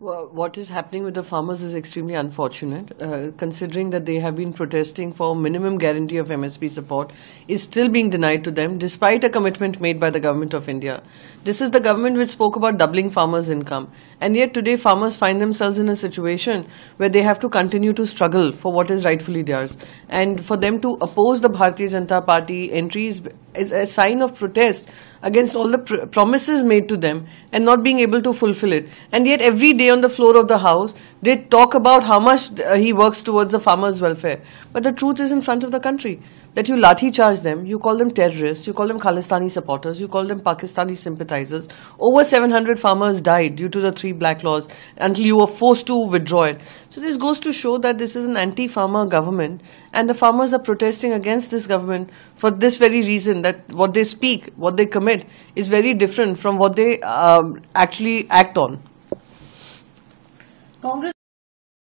Well, what is happening with the farmers is extremely unfortunate, considering that they have been protesting for minimum guarantee of MSP support is still being denied to them despite a commitment made by the government of India. This is the government which spoke about doubling farmers' income. And yet today farmers find themselves in a situation where they have to continue to struggle for what is rightfully theirs. And for them to oppose the Bharatiya Janata Party entries is a sign of protest against all the promises made to them and not being able to fulfill it. And yet every day on the floor of the house, they talk about how much he works towards the farmers' welfare. But the truth is in front of the country. That you lathi charge them, you call them terrorists, you call them Khalistani supporters, you call them Pakistani sympathizers. Over 700 farmers died due to the 3 black laws until you were forced to withdraw it. So this goes to show that this is an anti-farmer government and the farmers are protesting against this government for this very reason, that what they speak, what they commit is very different from what they actually act on. Congress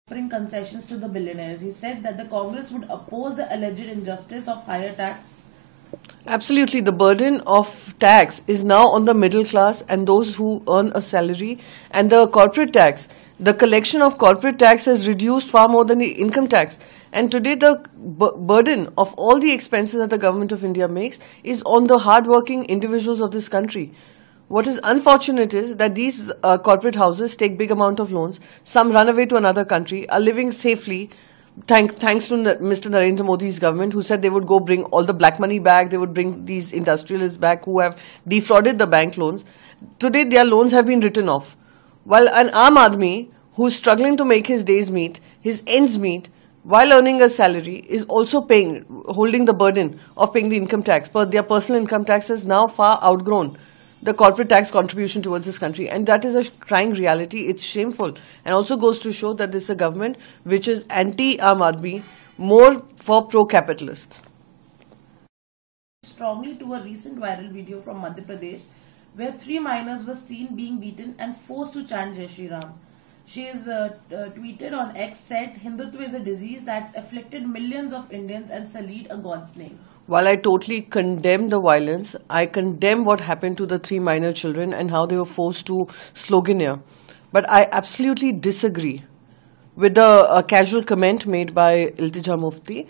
offering concessions to the billionaires. He said that the Congress would oppose the alleged injustice of higher tax. Absolutely. The burden of tax is now on the middle class and those who earn a salary, and the corporate tax. The collection of corporate tax has reduced far more than the income tax. And today the burden of all the expenses that the government of India makes is on the hard-working individuals of this country. What is unfortunate is that these corporate houses take big amount of loans. Some run away to another country, are living safely, thanks to Mr. Narendra Modi's government, who said they would go bring all the black money back, they would bring these industrialists back who have defrauded the bank loans. Today their loans have been written off. While an Aam Aadmi who's struggling to make his days meet, his ends meet, while earning a salary, is also paying, holding the burden of paying the income tax. But their personal income tax has now far outgrown the corporate tax contribution towards this country, and that is a crying reality. It's shameful, and also goes to show that this is a government which is anti-Aam Aadmi, more for pro-capitalists. Strongly to a recent viral video from Madhya Pradesh, where 3 minors were seen being beaten and forced to chant Jai Shri Ram. She is tweeted on X, said Hindutva is a disease that's afflicted millions of Indians and sullied a God's name. While I totally condemn the violence, I condemn what happened to the 3 minor children and how they were forced to sloganeer. But I absolutely disagree with the casual comment made by Iltija Mufti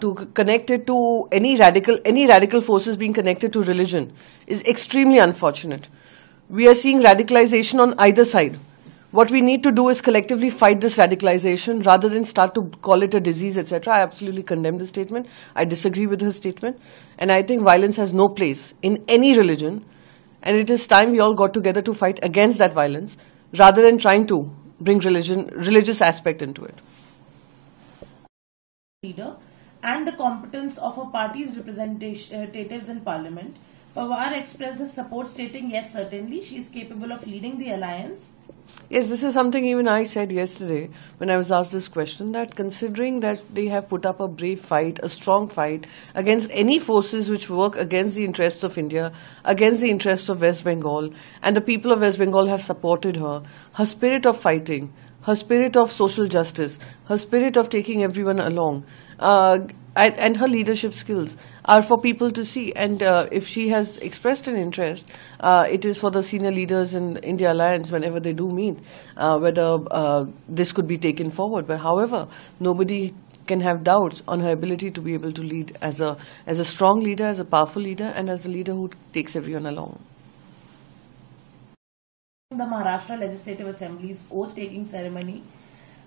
to connect it to any radical forces being connected to religion is extremely unfortunate. We are seeing radicalization on either side. What we need to do is collectively fight this radicalization rather than start to call it a disease, etc. I absolutely condemn the statement. I disagree with her statement. And I think violence has no place in any religion. And it is time we all got together to fight against that violence rather than trying to bring religious aspect into it. Leader and the competence of a party's representatives in parliament, Pawar expressed his support, stating, yes, certainly, she is capable of leading the alliance. Yes, this is something even I said yesterday when I was asked this question, that considering that they have put up a brave fight, a strong fight against any forces which work against the interests of India, against the interests of West Bengal, and the people of West Bengal have supported her, her spirit of fighting, her spirit of social justice, her spirit of taking everyone along, and her leadership skills are for people to see. And if she has expressed an interest, it is for the senior leaders in India Alliance, whenever they do meet, whether this could be taken forward. But however, nobody can have doubts on her ability to be able to lead as a strong leader, as a powerful leader, and as a leader who takes everyone along. The Maharashtra Legislative Assembly's oath-taking ceremony,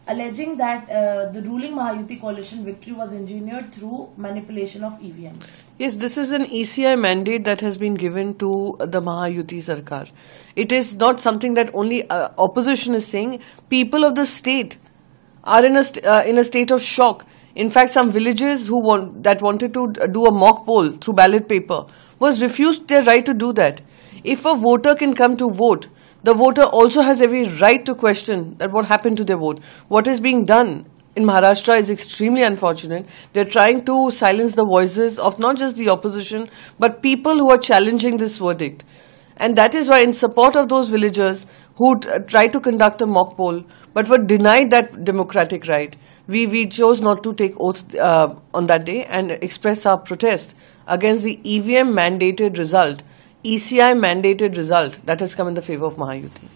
alleging that the ruling Mahayuti coalition victory was engineered through manipulation of EVM. Yes, this is an ECI mandate that has been given to the Mahayuti Sarkar. It is not something that only opposition is saying. People of the state are in a state of shock. In fact, some villages who wanted to do a mock poll through ballot paper was refused their right to do that. If a voter can come to vote, the voter also has every right to question that what happened to their vote. What is being done in Maharashtra is extremely unfortunate. They're trying to silence the voices of not just the opposition, but people who are challenging this verdict. And that is why, in support of those villagers who tried to conduct a mock poll, but were denied that democratic right, we chose not to take oath on that day and express our protest against the EVM mandated result, ECI mandated result that has come in the favor of Mahayuti.